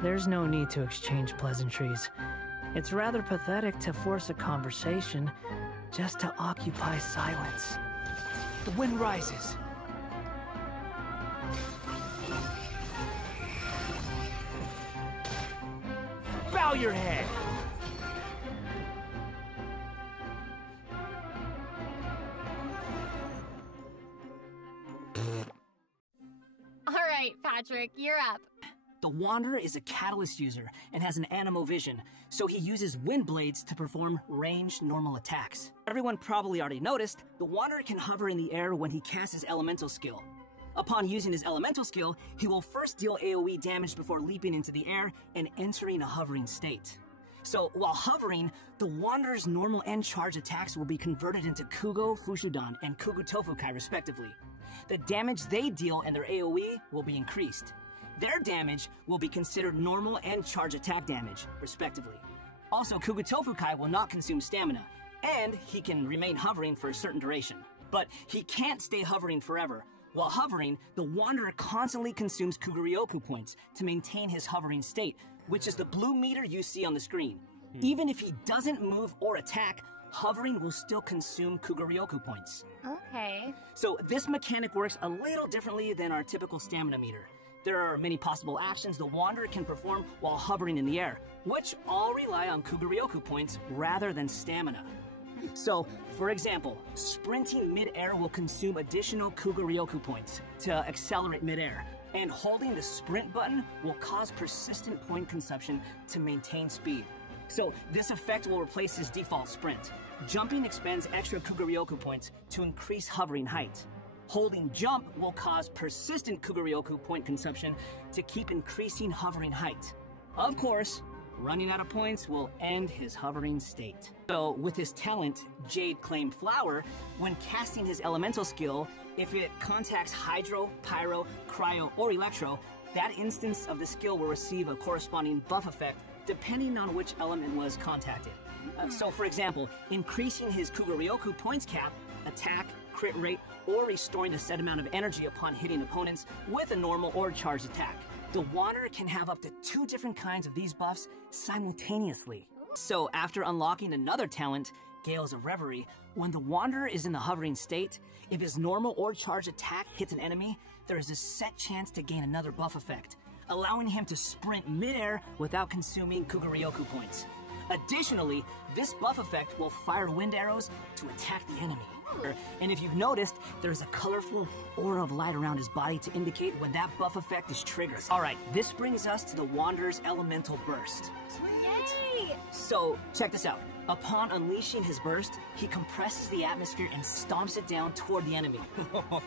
There's no need to exchange pleasantries. It's rather pathetic to force a conversation just to occupy silence. The wind rises. Bow your head! All right, Patrick, you're up. The Wanderer is a catalyst user and has an animo vision, so he uses wind blades to perform ranged normal attacks. Everyone probably already noticed, the Wanderer can hover in the air when he casts his elemental skill. Upon using his elemental skill, he will first deal AoE damage before leaping into the air and entering a hovering state. So, while hovering, the Wanderer's normal and charge attacks will be converted into Kugo Fushudan and Kugu Tofukai respectively. The damage they deal and their AoE will be increased. Their damage will be considered normal and charge attack damage, respectively. Also, Kugu Tofukai will not consume stamina, and he can remain hovering for a certain duration. But he can't stay hovering forever. While hovering, the Wanderer constantly consumes Kuguryoku points to maintain his hovering state, which is the blue meter you see on the screen. Even if he doesn't move or attack, hovering will still consume Kuguryoku points. Okay. So this mechanic works a little differently than our typical stamina meter. There are many possible actions the Wanderer can perform while hovering in the air, which all rely on Kuguryoku points rather than stamina. So, for example, sprinting mid-air will consume additional Kuguryoku points to accelerate mid-air, and holding the sprint button will cause persistent point consumption to maintain speed. So, this effect will replace his default sprint. Jumping expends extra Kuguryoku points to increase hovering height. Holding jump will cause persistent Kuguryoku point consumption to keep increasing hovering height. Of course, running out of points will end his hovering state. So, with his talent, Jade Claim Flower, when casting his elemental skill, if it contacts Hydro, Pyro, Cryo, or Electro, that instance of the skill will receive a corresponding buff effect depending on which element was contacted. So, for example, increasing his Kuguryoku points cap, attack, crit rate, or restoring a set amount of energy upon hitting opponents with a normal or charged attack. The Wanderer can have up to 2 different kinds of these buffs simultaneously. So after unlocking another talent, Gales of Reverie, when the Wanderer is in the hovering state, if his normal or charged attack hits an enemy, there is a set chance to gain another buff effect, allowing him to sprint mid-air without consuming Kuguryoku points. Additionally, this buff effect will fire wind arrows to attack the enemy. And if you've noticed, there's a colorful aura of light around his body to indicate when that buff effect is triggered. Alright, this brings us to the Wanderer's Elemental Burst. Yay! So, check this out. Upon unleashing his burst, he compresses the atmosphere and stomps it down toward the enemy.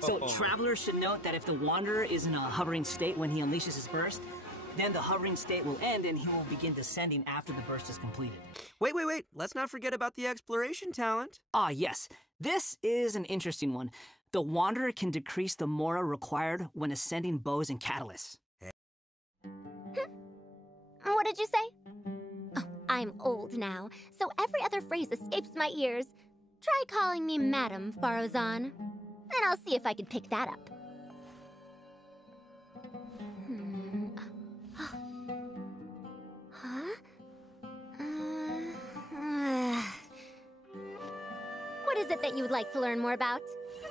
So, travelers should note that if the Wanderer is in a hovering state when he unleashes his burst, then the hovering state will end and he will begin descending after the burst is completed. Wait. Let's not forget about the exploration talent. Ah, yes. This is an interesting one. The Wanderer can decrease the mora required when ascending bows and catalysts. What did you say? Oh, I'm old now, so every other phrase escapes my ears. Try calling me Madam Faruzan, and I'll see if I can pick that up. What is it that you would like to learn more about?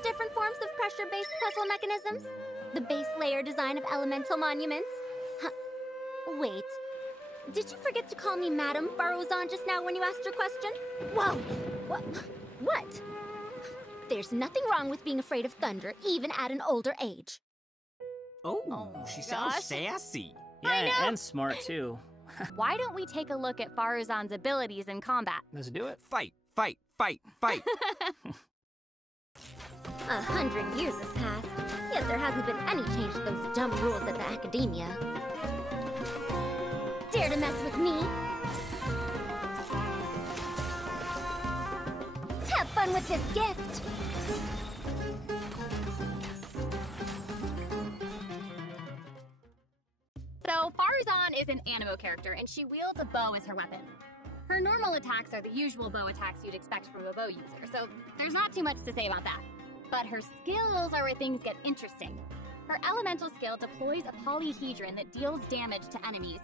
Different forms of pressure-based puzzle mechanisms? The base layer design of elemental monuments? Wait, did you forget to call me Madam Faruzan just now when you asked your question? Whoa! What? There's nothing wrong with being afraid of thunder, even at an older age. Oh, she sounds sassy. Yeah, and smart too. Why don't we take a look at Faruzan's abilities in combat? Let's do it. Fight. 100 years have passed, yet there hasn't been any change to those dumb rules at the academia. Dare to mess with me? Have fun with this gift! So, Faruzan is an animo character, and she wields a bow as her weapon. Her normal attacks are the usual bow attacks you'd expect from a bow user, so there's not too much to say about that. But her skills are where things get interesting. Her elemental skill deploys a polyhedron that deals damage to enemies.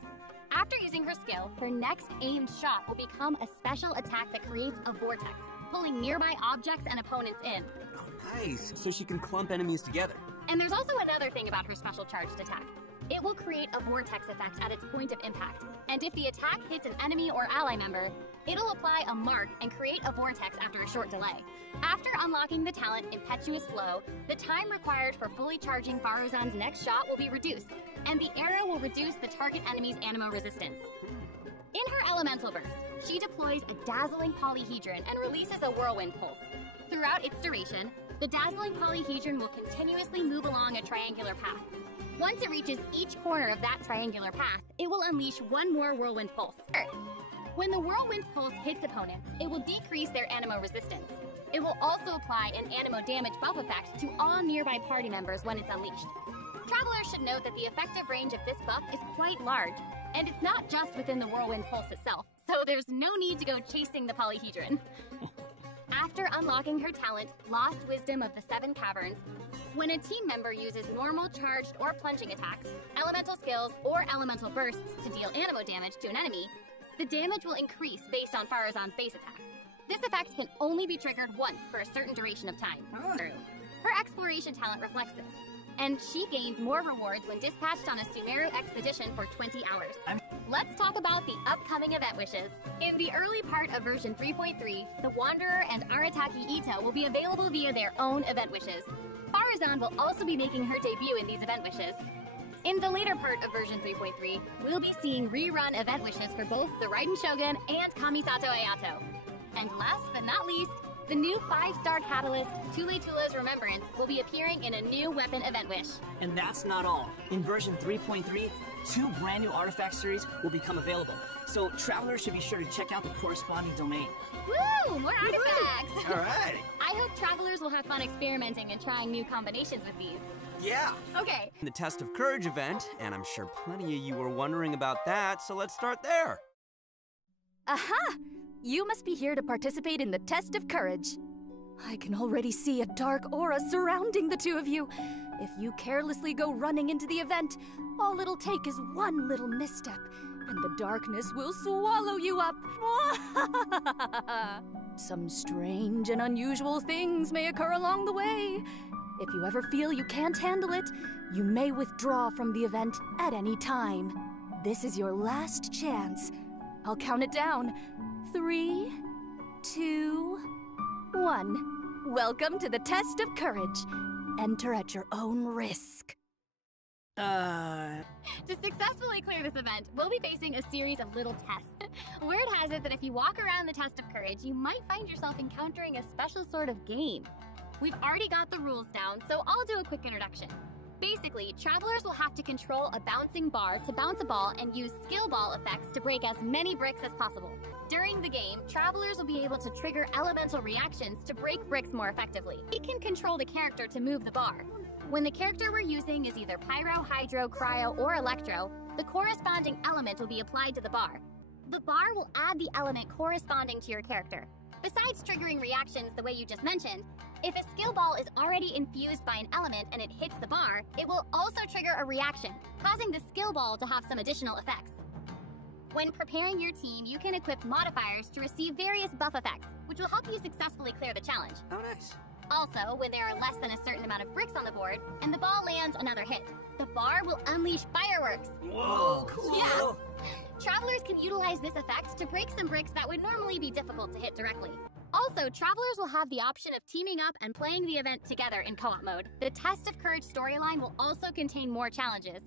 After using her skill, her next aimed shot will become a special attack that creates a vortex, pulling nearby objects and opponents in. Oh, nice. So she can clump enemies together. And there's also another thing about her special charged attack. It will create a vortex effect at its point of impact, and if the attack hits an enemy or ally member, it'll apply a mark and create a vortex after a short delay. After unlocking the talent Impetuous Flow, the time required for fully charging Faruzan's next shot will be reduced, and the arrow will reduce the target enemy's anemo resistance. In her elemental burst, she deploys a dazzling polyhedron and releases a whirlwind pulse. Throughout its duration, the dazzling polyhedron will continuously move along a triangular path. Once it reaches each corner of that triangular path, it will unleash one more whirlwind pulse. When the whirlwind pulse hits opponents, it will decrease their anemo resistance. It will also apply an anemo damage buff effect to all nearby party members when it's unleashed. Travelers should note that the effective range of this buff is quite large, and it's not just within the whirlwind pulse itself, so there's no need to go chasing the polyhedron. After unlocking her talent, Lost Wisdom of the Seven Caverns, when a team member uses normal, charged, or plunging attacks, elemental skills, or elemental bursts to deal anemo damage to an enemy, the damage will increase based on Faruzan's base attack. This effect can only be triggered once for a certain duration of time. Her exploration talent reflects this, and she gains more rewards when dispatched on a Sumeru expedition for 20 hours. Let's talk about the upcoming event wishes. In the early part of version 3.3, the Wanderer and Arataki Ito will be available via their own event wishes. Faruzan will also be making her debut in these event wishes. In the later part of version 3.3, we'll be seeing rerun event wishes for both the Raiden Shogun and Kamisato Ayato. And last but not least, the new 5-star catalyst, Tule Tule's Remembrance, will be appearing in a new weapon event wish. And that's not all. In version 3.3, 2 brand new artifact series will become available. So travelers should be sure to check out the corresponding domain. Woo! More artifacts! All right. I hope travelers will have fun experimenting and trying new combinations with these. Yeah. Okay. The Test of Courage event, and I'm sure plenty of you were wondering about that, so let's start there. Aha! You must be here to participate in the Test of Courage. I can already see a dark aura surrounding the two of you. If you carelessly go running into the event, all it'll take is one little misstep, and the darkness will swallow you up. Some strange and unusual things may occur along the way. If you ever feel you can't handle it, you may withdraw from the event at any time. This is your last chance. I'll count it down. 3, 2, 1. Welcome to the Test of Courage. Enter at your own risk. To successfully clear this event, we'll be facing a series of little tests. Word has it that if you walk around the Test of Courage, you might find yourself encountering a special sort of game. We've already got the rules down, so I'll do a quick introduction. Basically, travelers will have to control a bouncing bar to bounce a ball and use skill ball effects to break as many bricks as possible. During the game, travelers will be able to trigger elemental reactions to break bricks more effectively. We can control the character to move the bar. When the character we're using is either Pyro, Hydro, Cryo, or Electro, the corresponding element will be applied to the bar. The bar will add the element corresponding to your character. Besides triggering reactions the way you just mentioned, if a skill ball is already infused by an element and it hits the bar, it will also trigger a reaction, causing the skill ball to have some additional effects. When preparing your team, you can equip modifiers to receive various buff effects, which will help you successfully clear the challenge. Oh, nice. Also, when there are less than a certain amount of bricks on the board, and the ball lands another hit, the bar will unleash fireworks. Whoa, cool! Yeah! Travelers can utilize this effect to break some bricks that would normally be difficult to hit directly. Also, travelers will have the option of teaming up and playing the event together in co-op mode. The Test of Courage storyline will also contain more challenges.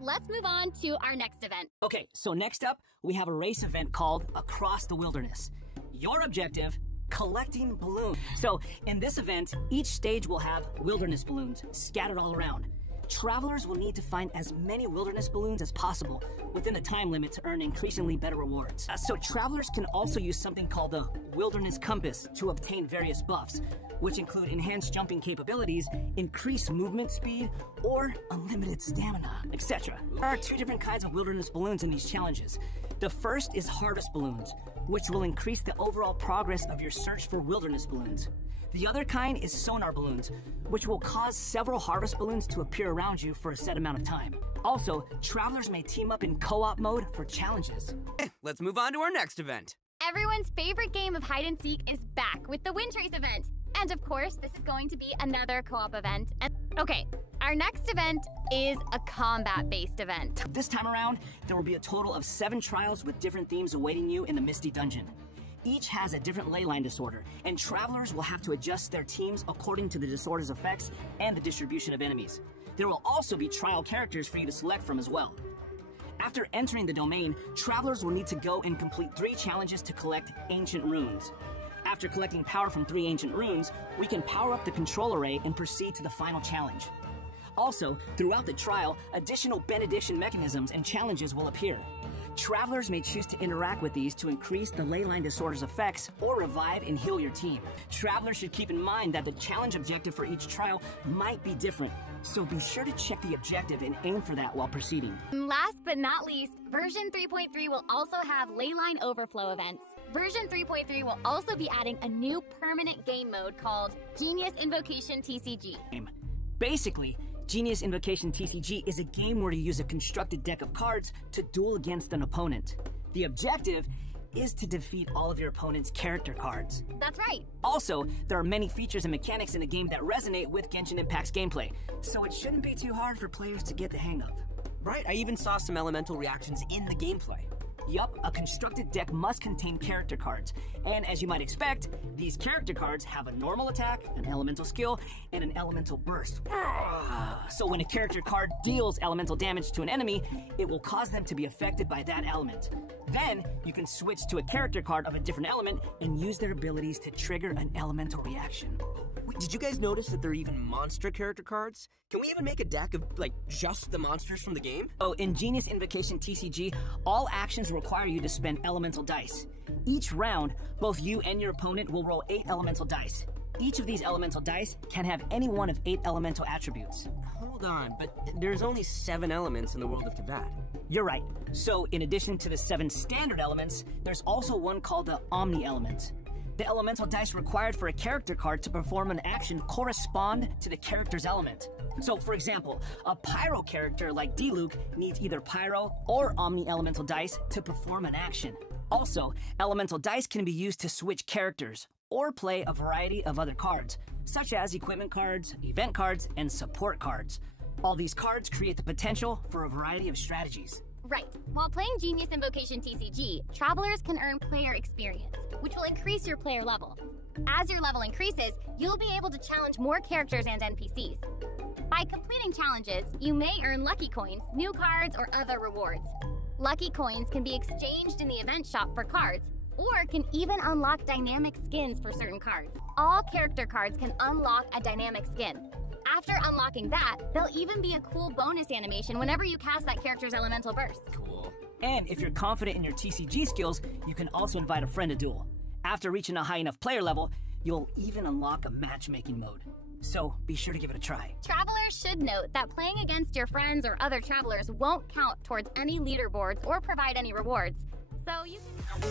Let's move on to our next event. Okay, so next up, we have a race event called Across the Wilderness. Your objective, collecting balloons. So in this event, each stage will have wilderness balloons scattered all around. Travelers will need to find as many wilderness balloons as possible within the time limit to earn increasingly better rewards. So travelers can also use something called the Wilderness Compass to obtain various buffs, which include enhanced jumping capabilities, increased movement speed, or unlimited stamina, etc. There are 2 different kinds of wilderness balloons in these challenges. The first is harvest balloons, which will increase the overall progress of your search for wilderness balloons. The other kind is sonar balloons, which will cause several harvest balloons to appear around you for a set amount of time. Also, travelers may team up in co-op mode for challenges. Let's move on to our next event. Everyone's favorite game of hide and seek is back with the Windtrace event. And of course, this is going to be another co-op event. Okay, our next event is a combat-based event. This time around, there will be a total of 7 trials with different themes awaiting you in the Misty dungeon. Each has a different leyline disorder, and travelers will have to adjust their teams according to the disorder's effects and the distribution of enemies. There will also be trial characters for you to select from as well. After entering the domain, travelers will need to go and complete 3 challenges to collect ancient runes. After collecting power from 3 ancient runes, we can power up the control array and proceed to the final challenge. Also, throughout the trial, additional benediction mechanisms and challenges will appear. Travelers may choose to interact with these to increase the leyline disorder's effects or revive and heal your team. Travelers should keep in mind that the challenge objective for each trial might be different, so be sure to check the objective and aim for that while proceeding. Last but not least, version 3.3 will also have leyline overflow events. Version 3.3 will also be adding a new permanent game mode called Genius Invocation TCG. Basically, Genius Invocation TCG is a game where you use a constructed deck of cards to duel against an opponent. The objective is to defeat all of your opponent's character cards. That's right. Also, there are many features and mechanics in the game that resonate with Genshin Impact's gameplay, so it shouldn't be too hard for players to get the hang of. Right, I even saw some elemental reactions in the gameplay. Yup, a constructed deck must contain character cards, and as you might expect, these character cards have a normal attack, an elemental skill, and an elemental burst. So when a character card deals elemental damage to an enemy, it will cause them to be affected by that element. Then, you can switch to a character card of a different element and use their abilities to trigger an elemental reaction. Wait, did you guys notice that there are even monster character cards? Can we even make a deck of, like, just the monsters from the game? Oh, in Genius Invocation TCG, all actions require you to spend elemental dice. Each round, both you and your opponent will roll 8 elemental dice. Each of these elemental dice can have any one of 8 elemental attributes. Hold on, but there's only 7 elements in the world of Teyvat. You're right. So, in addition to the 7 standard elements, there's also one called the Omni element. The elemental dice required for a character card to perform an action correspond to the character's element. So, for example, a Pyro character like Diluc needs either Pyro or Omni elemental dice to perform an action. Also, elemental dice can be used to switch characters or play a variety of other cards, such as equipment cards, event cards, and support cards. All these cards create the potential for a variety of strategies. Right. While playing Genius Invocation TCG, travelers can earn player experience, which will increase your player level. As your level increases, you'll be able to challenge more characters and NPCs. By completing challenges, you may earn lucky coins, new cards, or other rewards. Lucky coins can be exchanged in the event shop for cards, or can even unlock dynamic skins for certain cards. All character cards can unlock a dynamic skin. After unlocking that, there'll even be a cool bonus animation whenever you cast that character's elemental burst. Cool. And if you're confident in your TCG skills, you can also invite a friend to duel. After reaching a high enough player level, you'll even unlock a matchmaking mode. So be sure to give it a try. Travelers should note that playing against your friends or other travelers won't count towards any leaderboards or provide any rewards. So you can...